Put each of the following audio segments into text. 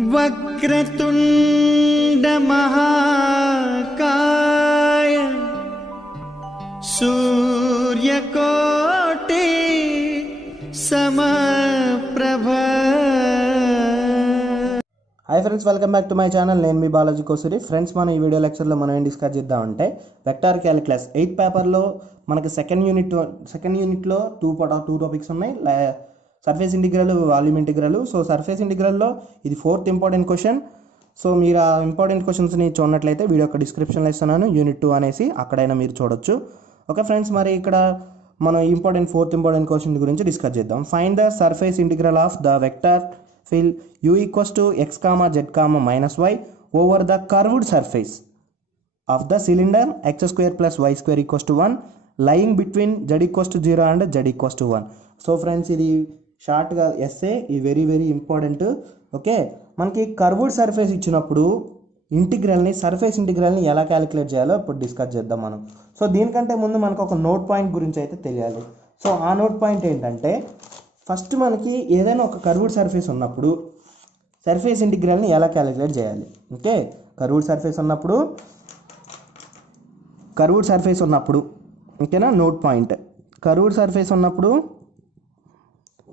वक्रतुंड महाकाय सूर्यकोटि समप्रभ। Hi friends, welcome back to my channel. నేను మీ బాలాజీ కోసూరి। ఫ్రెండ్స్, మనం ఈ వీడియో లెక్చర్లో మనం ఏం డిస్కస్ చేద్దామంటే వెక్టార్ క్యాలిక్యులస్ 8th పేపర్లో మనకి సెకండ్ యూనిట్లో టూ టాపిక్స్ ఉన్నాయి, surface integral, volume integral. So surface ఇంటిగ్రల్లో ఇది 4th ఇంపార్టెంట్ క్వశ్చన్। సో మీరు ఆ ఇంపార్టెంట్ క్వశ్చన్స్ని చూడనట్లయితే వీడియో యొక్క డిస్క్రిప్షన్లో ఇస్తున్నాను, యూనిట్ 2 అనేసి, అక్కడైనా మీరు చూడొచ్చు। ఓకే ఫ్రెండ్స్, మరి ఇక్కడ మనం ఫోర్త్ ఇంపార్టెంట్ క్వశ్చన్ గురించి డిస్కస్ చేద్దాం। Find the surface integral of the vector fill u equals to x comma z comma minus y over the curved surface of the cylinder x square plus y square equals to 1 lying between z equals to 0 and z equals to 1। So friends, ఇది షార్ట్గా SA, ఇది very important. Okay, మనకి curved surface ఇచ్చినప్పుడు surface ఇంటిగ్రల్ని ఎలా calculate చేయాలో ఇప్పుడు discuss చేద్దాం మనం। సో దీనికంటే ముందు మనకు ఒక నోట్ పాయింట్ గురించి అయితే తెలియాలి। సో ఆ నోట్ పాయింట్ ఏంటంటే, ఫస్ట్ మనకి ఏదైనా ఒక కర్వ్డ్ సర్ఫేస్ ఉన్నప్పుడు సర్ఫేస్ ఇంటిగ్రల్ని ఎలా క్యాలిక్యులేట్ చేయాలి। ఓకే, కర్వ్డ్ సర్ఫేస్ ఉన్నప్పుడు ఓకేనా, నోట్ పాయింట్, కర్వ్డ్ సర్ఫేస్ ఉన్నప్పుడు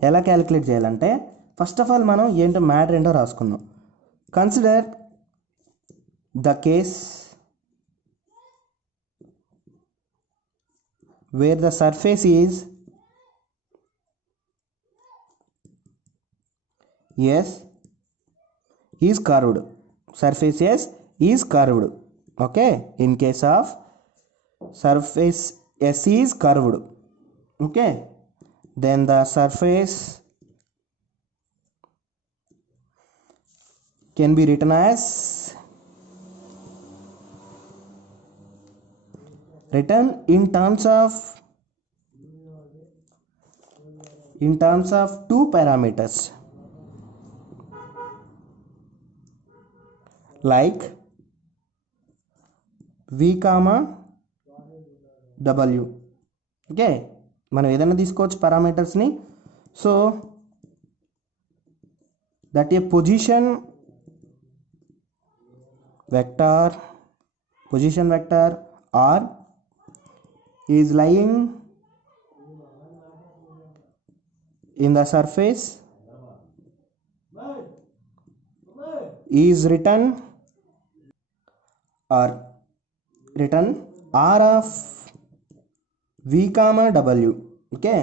ఎలా క్యాలిక్యులేట్ చేయాలంటే, ఫస్ట్ ఆఫ్ ఆల్ మనం ఏంటో మ్యాటర్ ఏంటో రాసుకుందాం। Consider the case where the surface is S is curved. Surface S is curved. Okay, in case of surface S is curved, okay, then the surface can be written as in terms of two parameters like v comma w। Okay, మనం ఏదైనా తీసుకోవచ్చు పారామీటర్స్ని। So that a position vector r is lying in the surface is written r of v comma w। Okay,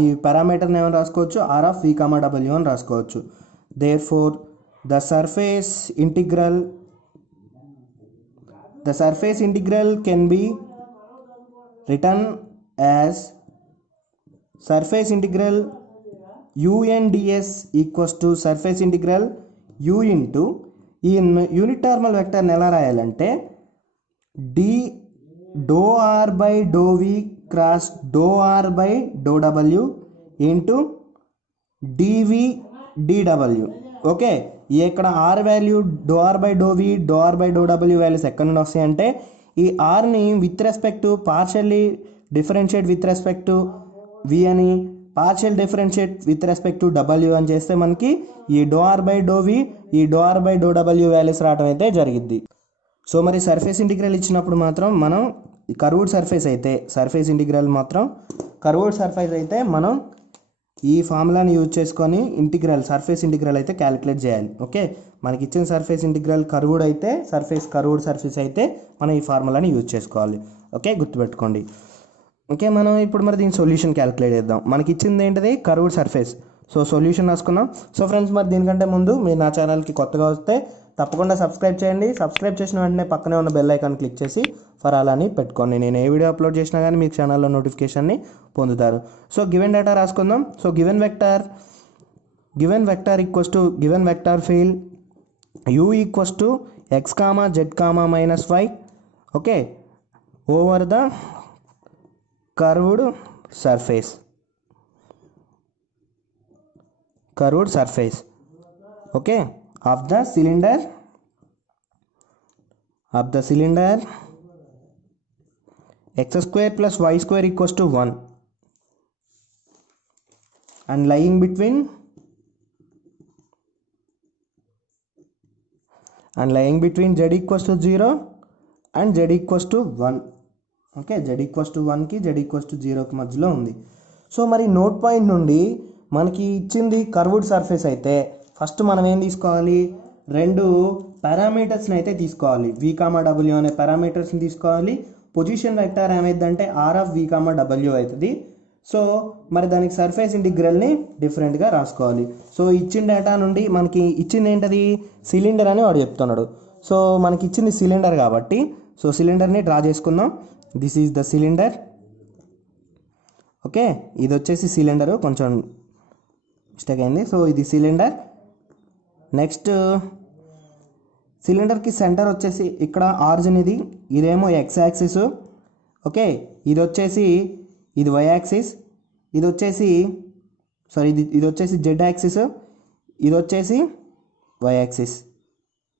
ఈ పారామీటర్ని ఏమైనా రాసుకోవచ్చు, r of v comma w అని రాసుకోవచ్చు। therefore the surface integral can be written as surface integral unds equals to surface integral u into ఈ unit normal వెక్టర్ని ఎలా రాయాలంటే D డో are by do V cross do are by do W into D V D W. Okay, ఇక్కడ R value డో are by do V, డో are by do W values ఎక్కడి నుండి వస్తాయంటే, ఈ ఆర్ని with respect to partially differentiate with respect to V అని, partial differentiate with respect to W అని చేస్తే మనకి ఈ డో ఆర్ బై డో వి, ఈ డో are by do W values రావడం అయితే జరిగిద్ది। సో మరి సర్ఫేస్ ఇంటిగ్రల్ ఇచ్చినప్పుడు మాత్రం మనం కర్వ్డ్ సర్ఫేస్ అయితే మనం ఈ ఫార్ములాని యూజ్ చేసుకొని సర్ఫేస్ ఇంటిగ్రల్ అయితే క్యాలిక్యులేట్ చేయాలి। ఓకే, మనకి ఇచ్చిన సర్ఫేస్ ఇంటిగ్రల్ కర్వ్డ్ సర్ఫేస్ అయితే మనం ఈ ఫార్ములాని యూజ్ చేసుకోవాలి। ఓకే, గుర్తుపెట్టుకోండి। ఓకే, మనం ఇప్పుడు మరి దీని సొల్యూషన్ క్యాలిక్యులేట్ చేద్దాం। మనకి ఇచ్చింది ఏంటిది, కర్వ్డ్ సర్ఫేస్। సో సొల్యూషన్ రాసుకున్నాం। సో ఫ్రెండ్స్, మరి దీనికంటే ముందు మీరు నా ఛానల్కి కొత్తగా వస్తే తప్పకుండా సబ్స్క్రైబ్ చేయండి। సబ్స్క్రైబ్ చేసిన వెంటనే పక్కనే ఉన్న బెల్ ఐకాన్ క్లిక్ చేసి ఫర్ ఆల్ అని పెట్టుకోండి। నేను ఏ వీడియో అప్లోడ్ చేసినా కానీ మీకు ఛానల్లో నోటిఫికేషన్ని పొందుతారు। సో గివెన్ డేటా రాసుకుందాం। So given vector equals to given vector field u equals to x comma z comma minus y, okay, over the curved surface, okay, of the cylinder x square plus y square equals to 1 and lying between and lying between Z equals to 0 and Z equals to 1. Okay, Z equals to 1కి Z equals to 0కి మధ్యలో ఉంది. So మరి note point నుండి మనకి ఇచ్చింది curved surface అయితే first మనం ఏం తీసుకోవాలి, రెండు పారామీటర్స్ని అయితే తీసుకోవాలి. v, w అనే పారామీటర్స్ని తీసుకోవాలి. పొజిషన్ వెక్టార్ ఏమైందంటే ఆర్ ఆఫ్ v, w అవుతుంది. సో మరి దానికి సర్ఫేస్ ఇంటిగ్రల్ని డిఫరెంట్గా రాసుకోవాలి. సో ఇచ్చిన డేటా నుండి మనకి ఇచ్చింది ఏంటది, సిలిండర్ అని వాడు చెప్తున్నాడు. సో మనకి ఇచ్చింది సిలిండర్ కాబట్టి సో సిలిండర్ని డ్రా చేసుకుందాం. This is the cylinder. Okay, ఇది వచ్చేసి సిలిండరు, కొంచెం మిస్టేక్ అయింది. సో ఇది సిలిండర్. నెక్స్ట్ సిలిండర్కి సెంటర్ వచ్చేసి ఇక్కడ ఆరిజిన్, ఇదేమో ఎక్స్ యాక్సిస్. ఓకే, ఇది వచ్చేసి ఇది వై యాక్సిస్, ఇది వచ్చేసి ఇది వచ్చేసి జెడ్ యాక్సిస్, ఇది వచ్చేసి వై యాక్సిస్.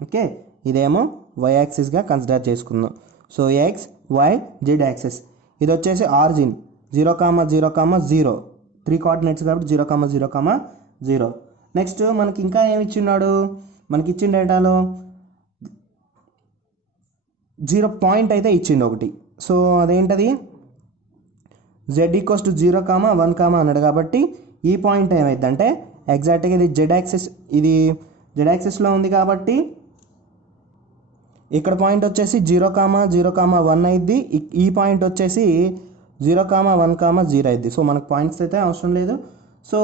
ఓకే, ఇదేమో వై యాక్సిస్గా కన్సిడర్ చేసుకుందాం. So X Y Z axis. ఇది వచ్చేసి ఆరిజిన్ 0, 0, 0, 3 కోఆర్డినేట్స్ కాబట్టి 0, 0, 0. నెక్స్ట్ మనకి ఇంకా ఏమి ఇచ్చిన్నాడు, మనకి ఇచ్చిన డేటాలో 0 పాయింట్ అయితే ఇచ్చింది ఒకటి. సో అదేంటది, జెడ్ ఈక్వల్స్ టు 0, 1, అన్నాడు కాబట్టి ఈ పాయింట్ ఏమైందంటే ఎగ్జాక్ట్గా ఇది జెడ్ యాక్సిస్, ఇది జెడ్ యాక్సిస్లో ఉంది కాబట్టి ఇక్కడ పాయింట్ వచ్చేసి 0, 0, 1 అయింది. ఈ పాయింట్ వచ్చేసి 0, 1, 0 అయింది. సో మనకు పాయింట్స్ అయితే అవసరం లేదు. సో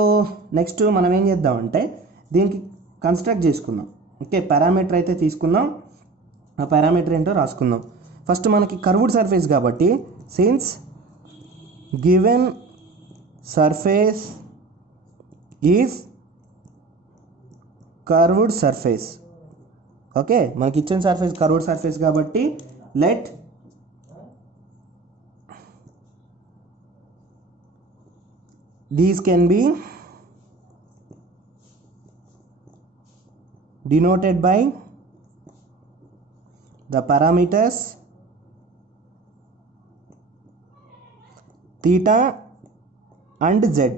నెక్స్ట్ మనం ఏం చేద్దామంటే దీనికి కన్స్ట్రక్ట్ చేసుకుందాం. ఓకే, పారామీటర్ అయితే తీసుకుందాం, ఆ పారామీటర్ ఏంటో రాసుకుందాం. ఫస్ట్ మనకి కర్వ్డ్ సర్ఫేస్ కాబట్టి since given surface is curved surface. Okay, మనకి ఇచ్చిన సర్ఫేస్ కర్వ్డ్ సర్ఫేస్ కాబట్టి let these can be denoted by the parameters theta and z.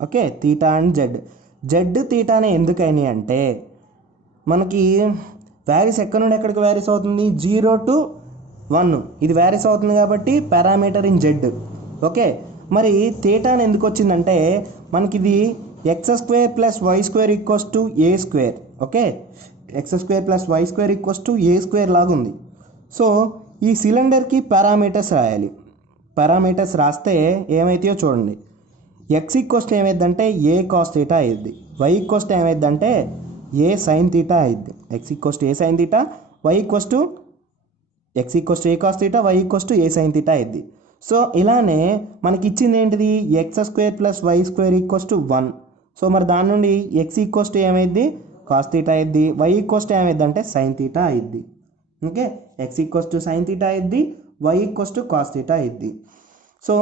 Okay, theta and z. z తీటానే ఎందుకని అంటే మనకి వ్యారీస్ ఎక్కడ నుండి ఎక్కడికి వ్యారీస్ అవుతుంది, 0 to 1 ఇది వ్యారీస్ అవుతుంది కాబట్టి పారామీటర్ ఇన్ జెడ్. ఓకే, మరి థీటాని ఎందుకు వచ్చిందంటే మనకి ఇది x² + y² = a². Okay, x² + y² = a² లాగా ఉంది. సో ఈ సిలిండర్కి పారామీటర్స్ రాయాలి. పారామీటర్స్ రాస్తే ఏమైతాయో చూడండి. x ఈక్వల్స్ ఏమైందంటే ఏ కాస్ థీటా అయ్యిద్ది, y ఈక్వల్స్ ఏమైందంటే ఏ సైన్ థీటా అయ్యిద్ది. x equals A sine theta, y equals x equals A cos theta, y equals A sine theta అయ్యిద్ది. సో ఇలానే మనకి ఇచ్చింది ఏంటిది, x² + y² = 1. సో మరి దాని నుండి x ఈక్వల్స్ ఏమైద్ది, కాస్ థీటా అయ్యిద్ది, y ఈక్వల్స్ ఏమైందంటే సైన్ థీటా అయ్యిద్ది. Okay, x equals sign theta అయ్యిద్ది, y ఈక్వల్స్ కాస్ థీటా అయ్యిద్ది. So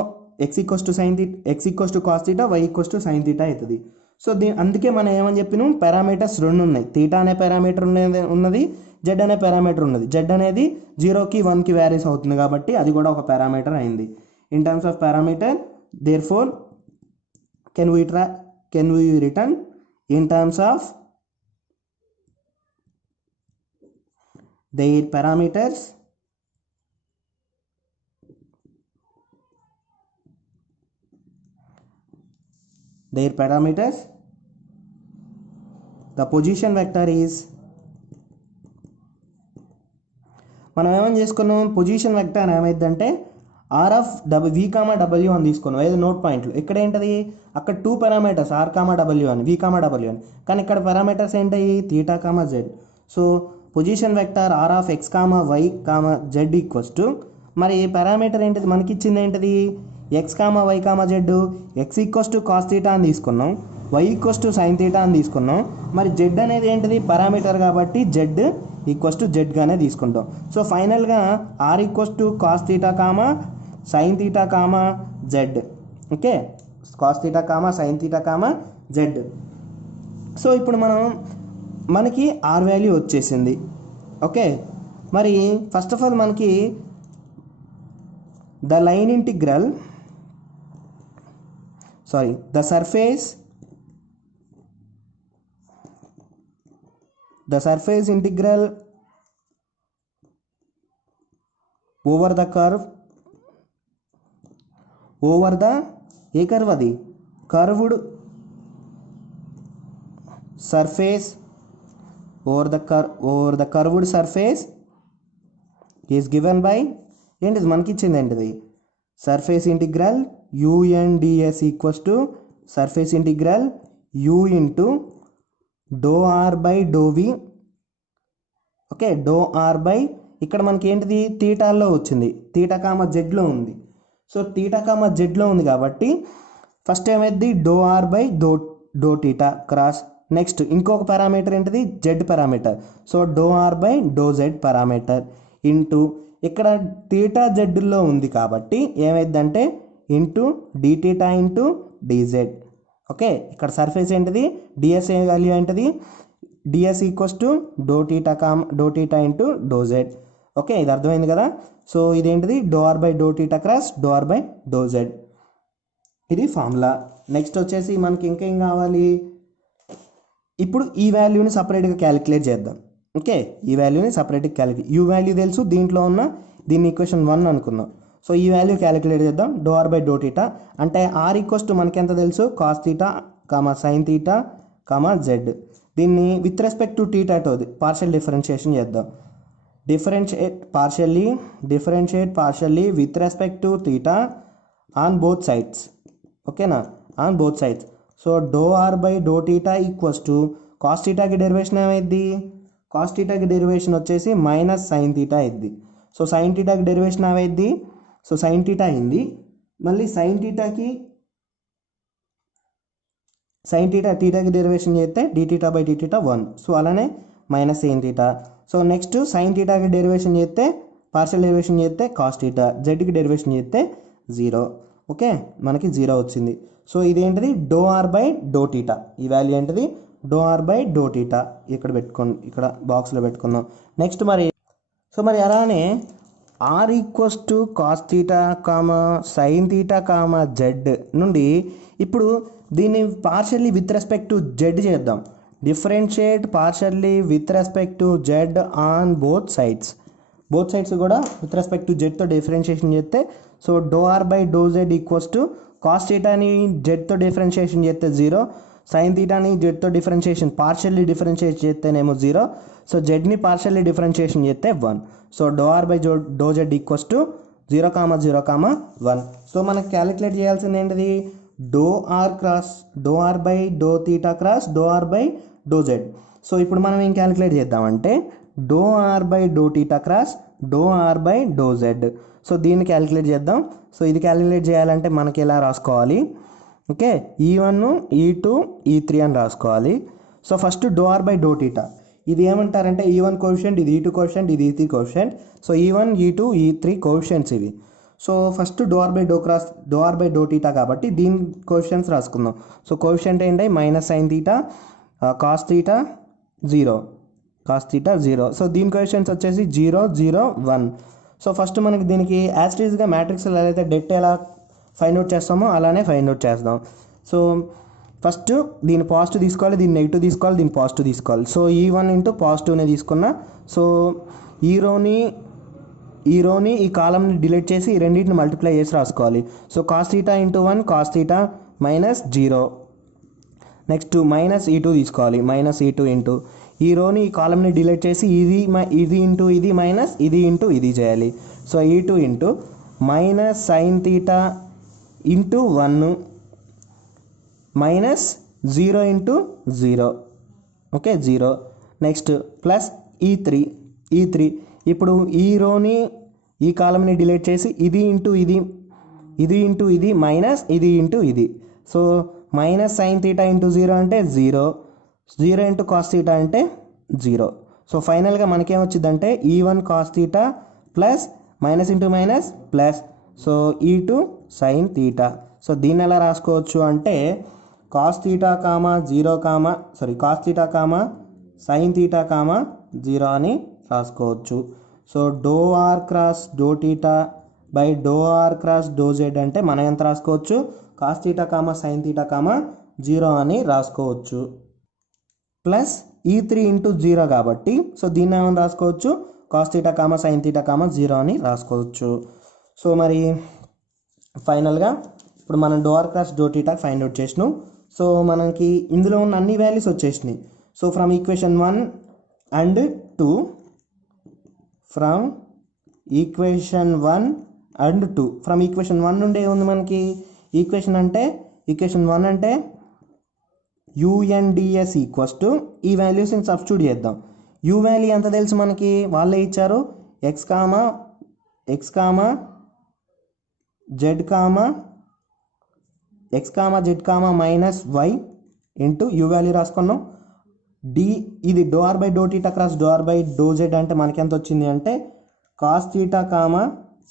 x equals cos theta, y equals sine theta అవుతుంది. సో అందుకే మనం ఏమని చెప్పినాం, పారామీటర్స్ రెండు ఉన్నాయి. థీటా అనే పారామీటర్ ఉన్నది, జెడ్ అనే పారామీటర్ ఉన్నది. జెడ్ అనేది 0కి 1కి వ్యారీస్ అవుతుంది కాబట్టి అది కూడా ఒక పారామీటర్ అయింది. In terms of parameter there for can we return in terms of their parameters the position vector is, మనం ఏమని చేసుకున్నాం, పొజిషన్ వెక్టర్ ఏమైందంటే ఆర్ ఆఫ్ v, w అని తీసుకున్నాం. ఏదో నోట్ పాయింట్లు ఇక్కడ ఏంటది, అక్కడ 2 పారామీటర్స్ r, w అని, v, w అని, కానీ ఇక్కడ పారామీటర్స్ ఏంటాయి theta, z. So position vector r of x, y, z equals to, మరి పారామీటర్ ఏంటిది మనకి ఇచ్చింది ఏంటిది, x, y, z. x equals cos theta అని తీసుకున్నాం, y ఈక్వల్స్ సైన్ థీటా అని తీసుకున్నాం. మరి z అనేది ఏంటిది పారామీటర్ కాబట్టి z ఈక్వల్స్ జెడ్గానే తీసుకుంటాం. సో ఫైనల్గా r equals cos theta, sine theta, z. Okay, cos theta, sine theta, z. So ఇప్పుడు మనకి ఆర్ వాల్యూ వచ్చేసింది. ఓకే, మరి ఫస్ట్ ఆఫ్ ఆల్ మనకి the line integral the surface integral over the curve over the a curve అది curved surface over the curved surface is given by ఏంటిది మనకి ఇచ్చింది ఏంటిది surface integral UNDS equals to surface integral U into doe are by do v. Okay, do are by ఇక్కడ మనకి ఏంటిది తీటాల్లో వచ్చింది, theta కామ జెడ్లో ఉంది. సో తీటా కామ జెడ్లో ఉంది కాబట్టి ఫస్ట్ ఏమైంది do are by do theta cross. Next ఇంకొక పారామీటర్ ఏంటిది Z parameter. So do are by do Z parameter into ఇక్కడ తీటా జెడ్లో ఉంది కాబట్టి ఏమైందంటే into D theta into D Z. Okay, ఇక్కడ సర్ఫేస్ ఏంటిది డిఎస్ వాల్యూ ఏంటిది D S equals to do theta into do Z. Okay, ఇది అర్థమైంది కదా. సో ఇదేంటిది do are by do theta cross do are by do Z, ఇది ఫార్ములా. నెక్స్ట్ వచ్చేసి మనకి ఇంకేం కావాలి, ఇప్పుడు ఈ వాల్యూని సపరేట్గా క్యాలిక్యులేట్ చేద్దాం. ఓకే, ఈ వాల్యూని సపరేట్గా యూ వాల్యూ తెలుసు, దీంట్లో ఉన్న దీన్ని ఈక్వేషన్ 1 అనుకుందాం. సో ఈ వాల్యూ క్యాలిక్యులేట్ చేద్దాం. Doe are by do theta అంటే ఆర్ ఈక్వల్స్ టు మనకి ఎంత తెలుసు cos theta comma sine theta comma z. దీన్ని with respect to theta partial differentiation చేద్దాం. Differentiate partially with respect to theta on both sides. ఓకేనా, on both sides. So do are by do theta equals to cos థీటాకి derivation ఏమైంది, cos థీటాకి derivation వచ్చేసి minus sine theta అయింది. So sine థీటాకి derivation ఏమైంది, so sine theta అయింది. మళ్ళీ సైన్ థీటాకి డెరివేషన్ చేస్తే డిటీటా బై డిటీటా 1. సో అలానే minus sine theta. So next sine థీటాకి డెరివేషన్ చేస్తే పార్షియల్ డెరివేషన్ చేస్తే కాస్ థీటా, జెడ్కి డెరివేషన్ చేస్తే 0. ఓకే, మనకి 0 వచ్చింది. సో ఇదేంటిది do are by do theta, ఈ వాల్యూ ఏంటిది doe are by do theta. ఇక్కడ బాక్స్లో పెట్టుకుందాం. నెక్స్ట్ మరి అలానే r equals to cos theta comma sine theta comma Z నుండి ఇప్పుడు దీన్ని partially with respect to z చేద్దాం. Differentiate partially with respect to z on both sides కూడా విత్ రెస్పెక్ట్ టు జెడ్తో డిఫరెన్షియేషన్ చేస్తే so do are by do z equals to cos థీటాని జెడ్తో differentiation చేస్తే 0, సైన్ థీటాని జెడ్తో పార్షియల్లీ డిఫరెన్షియేట్ చేస్తేనేమో 0. సో జెడ్ని పార్షియల్లీ డిఫరెన్షియేషన్ చేస్తే 1. So do are by do z equals to 0,0,1. So మనకు క్యాలిక్యులేట్ చేయాల్సింది ఏంటిది doe are by do theta cross do are by do Z. So ఇప్పుడు మనం ఏం క్యాలిక్యులేట్ చేద్దామంటే do are by do theta cross do are by do Z. So దీన్ని calculate చేద్దాం. So ఇది క్యాలిక్యులేట్ చేయాలంటే మనకి ఎలా రాసుకోవాలి, ఓకే E1 E2 E3 అని రాసుకోవాలి. So first doe are by do theta ఇది ఏమంటారంటే E1 కోఎఫిషియంట్, ఇది E2 కోఎఫిషియంట్, ఇది E3 coefficient. So E1 E2 E3 coefficients ఇవి. So first doe are by do theta కాబట్టి దీని కోఎఫిషియంట్స్ రాసుకుందాం. సో కోఎఫిషియంట్ ఏంటి minus sine theta cos theta 0. So దీని కోఎఫిషియంట్స్ వచ్చేసి 0 0 1. సో ఫస్ట్ మనకి దీనికి యాస్ట్రీస్గా మ్యాట్రిక్స్లో అయితే డెట్ ఎలా ఫైండ్ అవుట్ చేస్తామో అలానే ఫైండ్ అవుట్ చేద్దాం. సో ఫస్ట్ దీన్ని పాజిటివ్ తీసుకోవాలి, దీన్ని నెగిటివ్ తీసుకోవాలి, దీన్ని పాజిటివ్ తీసుకోవాలి. సో E1 ఇంటూ పాజిటివ్నే తీసుకున్నా. సో ఈ రోని ఈ కాలంని డిలీట్ చేసి ఈ రెండింటిని మల్టిప్లై చేసి రాసుకోవాలి. So cos theta into 1 cos theta minus 0. Next minus E2 తీసుకోవాలి, మైనస్ E2 ఇంటూ ఈ రోని ఈ కాలంని డిలీట్ చేసి ఇది ఇంటూ ఇది మైనస్ ఇది ఇంటూ ఇది చేయాలి. So E2 into minus sine theta into 1 minus 0 into 0. Okay 0. Next plus E3 ఇప్పుడు ఈ రోని ఈ కాలంని డిలీట్ చేసి ఇది ఇంటూ ఇది మైనస్ ఇది ఇంటూ ఇది. So minus sine theta into 0 అంటే 0 ఇంటూ కాస్ థీటా అంటే 0. సో ఫైనల్గా మనకేమొచ్చిందంటే E1 cos theta plus minus into minus plus so E2 sine theta. So దీన్ని ఎలా రాసుకోవచ్చు అంటే cos theta comma sine theta comma 0 అని రాసుకోవచ్చు. So do R cross do theta by do R cross do Z అంటే మనం ఎంత రాసుకోవచ్చు cos theta comma sine theta comma 0 అని రాసుకోవచ్చు. ప్లస్ E3 ఇంటూ 0 కాబట్టి సో దీన్ని ఏమైనా రాసుకోవచ్చు cos theta comma sine theta comma 0 అని రాసుకోవచ్చు. సో మరి ఫైనల్గా ఇప్పుడు మనం do R cross do theta find out చేసినాం. సో మనకి ఇందులో ఉన్న అన్ని వాల్యూస్ వచ్చేసినాయి. So from equation 1 and 2 from equation 1 and 2 from equation 1 నుండి ఏముంది మనకి ఈక్వేషన్ 1 అంటే UNDS ఈక్వల్స్ టు ఈ వాల్యూస్ని సబ్స్టిట్యూట్ చేద్దాం. యూ వాల్యూ ఎంత తెలుసు మనకి, వాళ్ళే ఇచ్చారు X comma Z comma minus why into U value రాసుకున్నాం. డి ఇది do are by do theta cross do are by do Z అంటే మనకి ఎంత వచ్చింది అంటే cos theta comma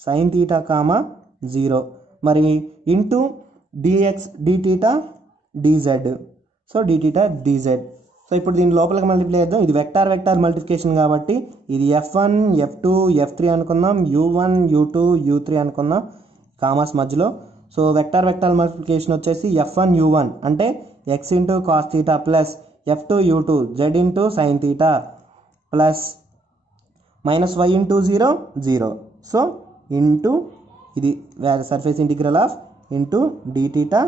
sine theta comma 0 మరి into D X D theta dz. So D theta dz. So ఇప్పుడు దీని లోపలికి మల్టిప్లై చేద్దాం. ఇది వెక్టార్ మల్టిప్లికేషన్ కాబట్టి ఇది F1 F2 F3 అనుకుందాం, U1 U2 U3 అనుకుందాం కామాస్ మధ్యలో. సో వెక్టార్ మల్టిప్లికేషన్ వచ్చేసి F1 U1 అంటే x into cos theta plus F2 U2 z into sine theta plus minus why into 0. So into ఇది surface integral of into d theta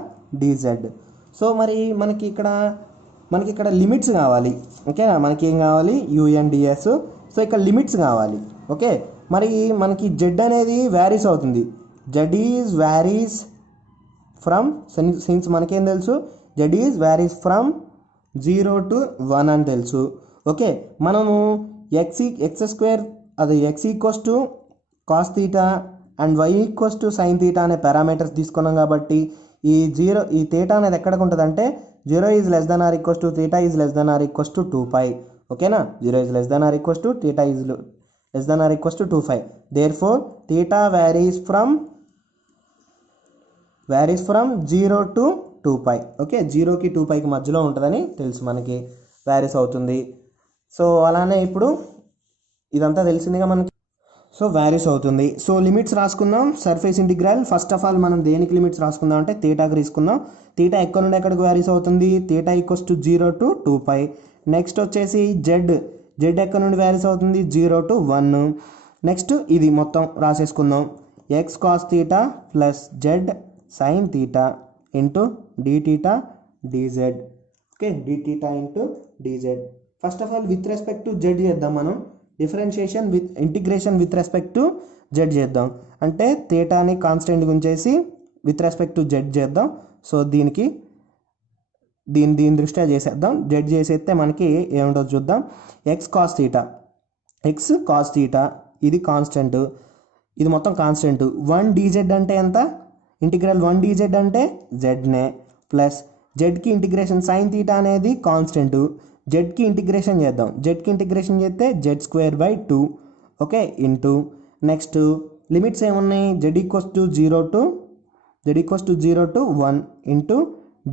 dz. So మరి మనకి ఇక్కడ limits కావాలి. ఓకేనా, మనకి ఏం కావాలి UNDS. సో ఇక్కడ లిమిట్స్ కావాలి. ఓకే, మరి మనకి జెడ్ అనేది వ్యారీస్ అవుతుంది. Z is varies from since మనకేం తెలుసు Z is varies from 0 to 1 అని తెలుసు. ఓకే, మనము ఎక్స్ స్క్వేర్ అది X equals to cos theta and Y equals to sine theta అనే పారామీటర్స్ తీసుకున్నాం కాబట్టి ఈ తీటా అనేది ఎక్కడికి ఉంటుంది అంటే 0 is less than are equals to theta is less than are equals to 2π. ఓకేనా, 0 is less than are equals to theta is less than are equals to 2π. Therefore theta varies from 0 to 2π. Okay, 0కి 2πకి మధ్యలో ఉంటుందని తెలుసు మనకి, varies అవుతుంది. So అలానే ఇప్పుడు ఇదంతా తెలిసిందిగా మనకి. సో వ్యారీస్ అవుతుంది. సో లిమిట్స్ రాసుకుందాం. Surface integral first of all మనం దేనికి లిమిట్స్ రాసుకుందాం అంటే తీటాకి తీసుకుందాం. తీటా ఎక్కడ నుండి ఎక్కడికి వ్యారీస్ అవుతుంది, theta equals to 0 to 2π. Next వచ్చేసి జెడ్ ఎక్కడ నుండి వ్యారీస్ అవుతుంది 0 to 1. నెక్స్ట్ ఇది మొత్తం రాసేసుకుందాం. X cos theta plus z sine theta into d theta d z. Okay, d theta into d z. First of all with respect to z చేద్దాం. మనం differentiation integration with respect to z చేద్దాం. అంటే తీటాని కాన్స్టెంట్గా ఉంచేసి విత్ రెస్పెక్ట్ టు జెడ్ చేద్దాం. So దీని దృష్ట్యా చేసేద్దాం. జెడ్ చేసేస్తే మనకి ఏముంటుందో చూద్దాం. ఎక్స్ కాస్ తీటా ఇది కాన్స్టెంట్, ఇది మొత్తం కాన్స్టెంట్. 1 dz అంటే ఎంత, ఇంటిగ్రల్ 1 dz అంటే జెడ్నే ప్లస్ జెడ్కి ఇంటిగ్రేషన్ సైన్ తీటా అనేది కాన్స్టెంట్, జెడ్కి ఇంటిగ్రేషన్ చేద్దాం. జెడ్కి ఇంటిగ్రేషన్ చేస్తే z²/2. Okay, into next limits ఏమున్నాయి, z equals to 0 to 1 into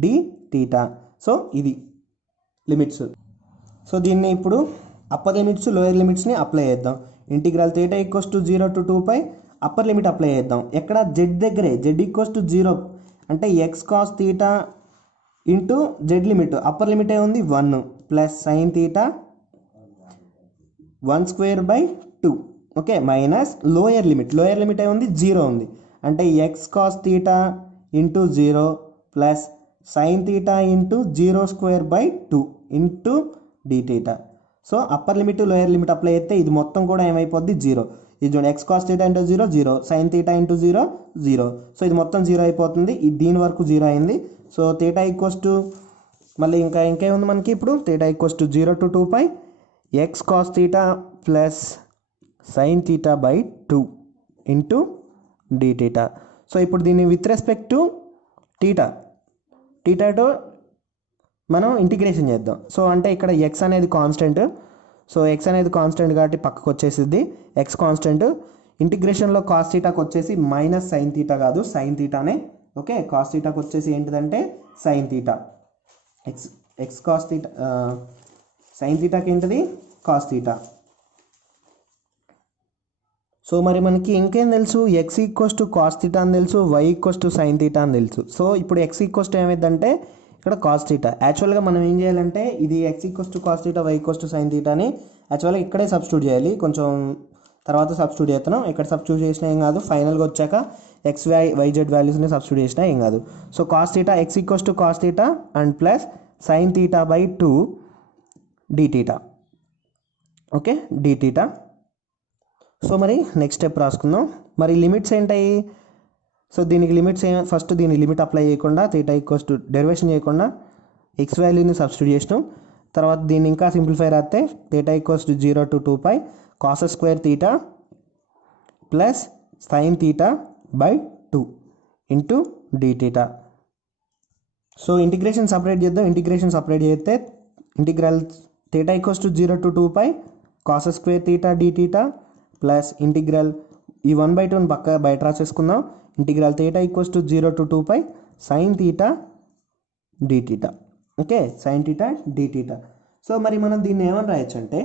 D theta. So ఇది లిమిట్స్. సో దీన్ని ఇప్పుడు అప్పర్ లిమిట్స్ లోయర్ లిమిట్స్ని అప్లై చేద్దాం. Integral theta equals to 0 to 2π upper limit apply చేద్దాం. ఎక్కడ జెడ్ దగ్గరే, జెడ్ ఈక్వల్స్ టు 0 అంటే X cos theta into z limit upper limit ఏముంది 1 plus sine theta 1/2. Okay, minus lower limit ఏముంది 0 ఉంది. అంటే X cos theta into 0 plus sine theta into 0²/2 into D theta. So upper limit lower limit apply చేస్తే ఇది మొత్తం కూడా ఏమైపోద్ది 0. ఇది చూడండి, X cos theta into 0 sine theta into 0. So ఇది మొత్తం 0 అయిపోతుంది. ఇది దీని వరకు 0 అయింది. సో తీటా ఈక్వల్స్ టు మళ్ళీ ఇంకేముంది మనకి ఇప్పుడు theta equals to 0 to 2π x cos theta plus sine తీటా/2 ఇంటూ డి తీటా. సో ఇప్పుడు దీన్ని విత్ రెస్పెక్ట్ టు టీటాతో మనం ఇంటిగ్రేషన్ చేద్దాం. సో అంటే ఇక్కడ ఎక్స్ అనేది కాన్స్టెంట్. సో ఎక్స్ అనేది కాన్స్టెంట్ కాబట్టి పక్కకు వచ్చేసిద్ది, ఎక్స్ కాన్స్టెంట్. ఇంటిగ్రేషన్లో కాస్ తీటాకి వచ్చేసి మైనస్ సైన్ తీటా కాదు, సైన్ తీటానే. ఓకే, కాస్ తీటాకి వచ్చేసి ఏంటిదంటే sine theta. X cos theta sine తీటాకి ఏంటిది కాస్ తీటా. సో మరి మనకి ఇంకేం తెలుసు, x equals to cos theta అని తెలుసు, y equals to sine theta అని తెలుసు. సో ఇప్పుడు ఎక్స్ ఈక్వల్స్ టు ఏమైందంటే ఇక్కడ కాస్ థీటా. యాక్చువల్గా మనం ఏం చేయాలంటే ఇది x = cos theta, y = sine theta అని యాక్చువల్గా ఇక్కడే సబ్స్టిట్యూట్ చేయాలి. కొంచెం తర్వాత సబ్స్టిట్యూట్ చేస్తున్నాం. ఇక్కడ సబ్స్టిట్యూట్ చేసినా ఏం కాదు, ఫైనల్గా వచ్చాక XY YZ వాల్యూస్ని సబ్స్టిట్యూట్ చేసినా ఏం కాదు. So cos theta x = cos theta and plus sine theta by 2 d theta. Okay, d theta. So మరి నెక్స్ట్ స్టెప్ రాసుకుందాం. మరి లిమిట్స్ ఏంటాయి? సో దీనికి లిమిట్స్ ఫస్ట్ దీని లిమిట్ అప్లై చేయకుండా థీటా = డెరివేషన్ చేయకుండా x వాల్యూని సబ్స్టిట్యూట్ చేసినాం. తర్వాత దీన్ని ఇంకా సింప్లిఫై రాస్తే theta = 0 to 2π cos square theta plus sine theta by 2 into d theta. So integration separate చేద్దాం. ఇంటిగ్రేషన్ సపరేట్ చేస్తే integral theta = 0 to 2π cos square theta d theta plus integral ఈ 1/2ని పక్క బయట రాసేసుకుందాం. Integral theta = 0 to 2π sine theta d theta. Okay, sine theta d theta. So మరి మనం దీన్ని ఏమని రాయొచ్చు అంటే,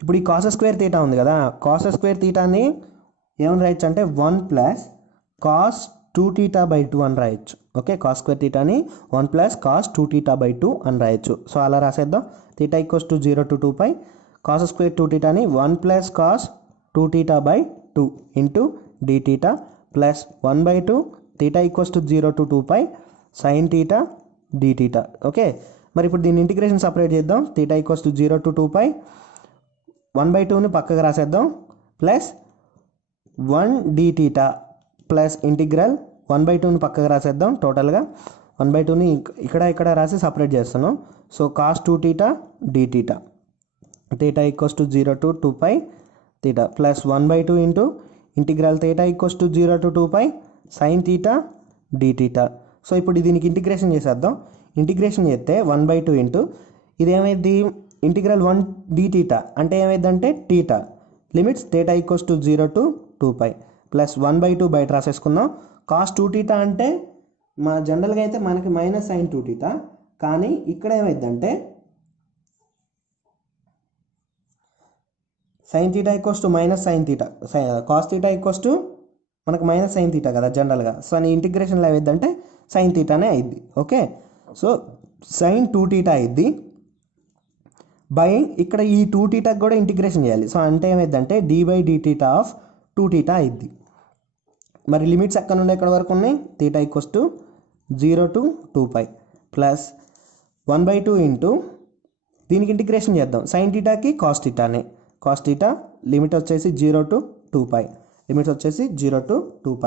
ఇప్పుడు ఈ కాస్ స్క్వేర్ థీటా ఉంది కదా, కాస్ స్క్వేర్ థీటాని ఏమని రాయొచ్చు అంటే 1 + cos 2θ/2 అని రాయొచ్చు. ఓకే, కాస్ స్క్వేర్ థీటాని 1 + cos 2θ/2 అని రాయొచ్చు. సో అలా రాసేద్దాం. థీటా = 0 to 2π cos స్క్వేర్ 2θని 1 + cos 2θ/2 ఇంటూ d theta plus 1/2 theta = 0 to 2π sine theta d theta. Okay, మరి ఇప్పుడు దీన్ని ఇంటిగ్రేషన్ సపరేట్ చేద్దాం. థీటా = 0 to 2π 1/2ని పక్కకు రాసేద్దాం plus 1 d theta plus integral 1/2ని పక్కకు రాసేద్దాం. టోటల్గా 1/2ని ఇక్కడ రాసి సపరేట్ చేస్తున్నాం. So cos 2θ d theta. Theta = 0 to 2π theta plus 1/2 into integral theta = 0 to 2π sine theta d theta. So ఇప్పుడు దీనికి ఇంటిగ్రేషన్ చేసేద్దాం. ఇంటిగ్రేషన్ చేస్తే 1/2 ఇంటూ ఇది ఏమైంది, ఇంటిగ్రల్ 1 d థీటా అంటే ఏమైందంటే theta limits theta = 0 to 2π plus 1/2 బయట రాసేసుకుందాం. కాస్ 2θ అంటే మా జనరల్గా అయితే మనకి మైనస్ సైన్ 2θ, కానీ ఇక్కడ ఏమైందంటే sine theta = minus sine theta, cos theta = మనకు మైనస్ సైన్ థీటా కదా జనరల్గా. సో అని ఇంటిగ్రేషన్లో ఏమైందంటే సైన్ థీటానే అయింది. ఓకే, సో సైన్ 2θ అయింది బై ఇక్కడ ఈ 2θకి కూడా ఇంటిగ్రేషన్ చేయాలి. సో అంటే ఏమైందంటే d/dθ ఆఫ్ 2θ అయింది. మరి లిమిట్స్ ఎక్కడ నుండి ఎక్కడ వరకు ఉన్నాయి? థీటా = 0 to 2π ప్లస్ 1/2 ఇంటూ దీనికి ఇంటిగ్రేషన్ చేద్దాం. సైన్ థీటాకి కాస్ థీటానే, కాస్ థీటా లిమిట్ వచ్చేసి 0 to 2π, లిమిట్స్ వచ్చేసి 0 to 2π.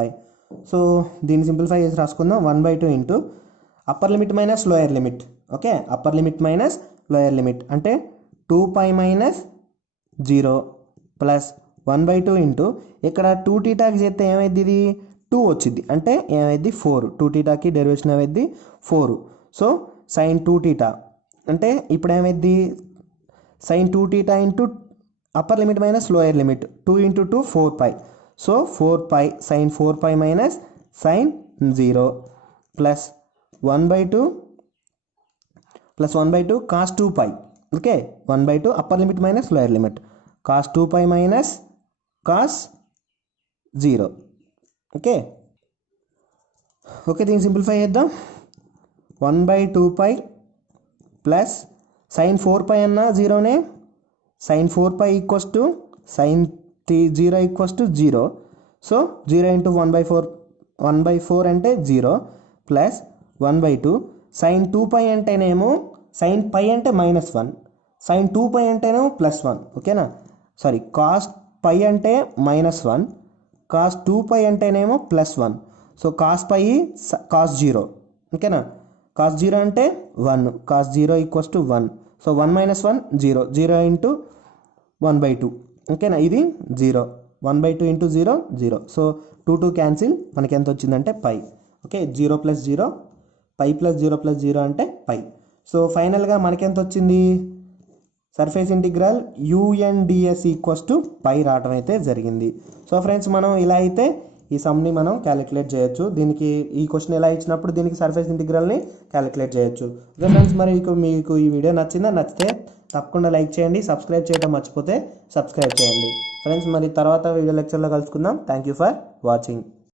సో దీన్ని సింప్లిఫై చేసి రాసుకుందాం. 1/2 into upper limit minus lower limit. Okay, upper limit minus lower limit అంటే 2π - 0 ప్లస్ 1/2 ఇంటూ ఇక్కడ 2θకి చేస్తే ఏమైంది, ఇది 2 వచ్చింది అంటే ఏమైంది 4. 2θకి డెరివేషన్ ఏమైంది 4. సో సైన్ 2θ అంటే ఇప్పుడు ఏమైంది sine 2θ into upper limit minus lower limit 2 × 2 4π. So 4π sine 4π minus sine 0 plus 1/2 cos 2π. Okay, 1/2 upper limit minus lower limit cos 2π minus cos 0. Okay, దీన్ని సింప్లిఫై చేద్దాం. 1/2π ప్లస్ సైన్ 4π అన్న 0నే, సైన్ 4π = సైన్ 0 = 0. సో 0 × 1/4 అంటే 0 plus 1/2 sign 2π అంటేనేమో sign π అంటే -1, sign 2π అంటేనేమో +1. ఓకేనా, sorry cos π అంటే -1, cos 2π అంటేనేమో +1. So cos π cos 0. ఓకేనా, కాస్ 0 అంటే 1, కాస్ 0 = 1. సో 1 - 1 0, 0 × 1/2. ఓకేనా, ఇది 0, 1/2 × 0 0. సో 2 క్యాన్సిల్, మనకి ఎంత వచ్చిందంటే π. ఓకే, 0 + 0 π + 0 + 0 అంటే π. సో ఫైనల్గా మనకి ఎంత వచ్చింది, సర్ఫేస్ ఇంటిగ్రల్ UNDS = π రావడం అయితే జరిగింది. సో ఫ్రెండ్స్, మనం ఇలా అయితే ఈ సమ్ని మనం క్యాలిక్యులేట్ చేయొచ్చు. దీనికి ఈ క్వశ్చన్ ఎలా ఇచ్చినప్పుడు దీనికి సర్ఫేస్ ఇంటిగ్రల్ని క్యాలిక్యులేట్ చేయొచ్చు. ఓకే ఫ్రెండ్స్, మరి మీకు ఈ వీడియో నచ్చితే తప్పకుండా లైక్ చేయండి, సబ్స్క్రైబ్ చేయడం మర్చిపోతే సబ్స్క్రైబ్ చేయండి ఫ్రెండ్స్. మరి తర్వాత వీడియో లెక్చర్లో కలుసుకుందాం. Thank you for watching.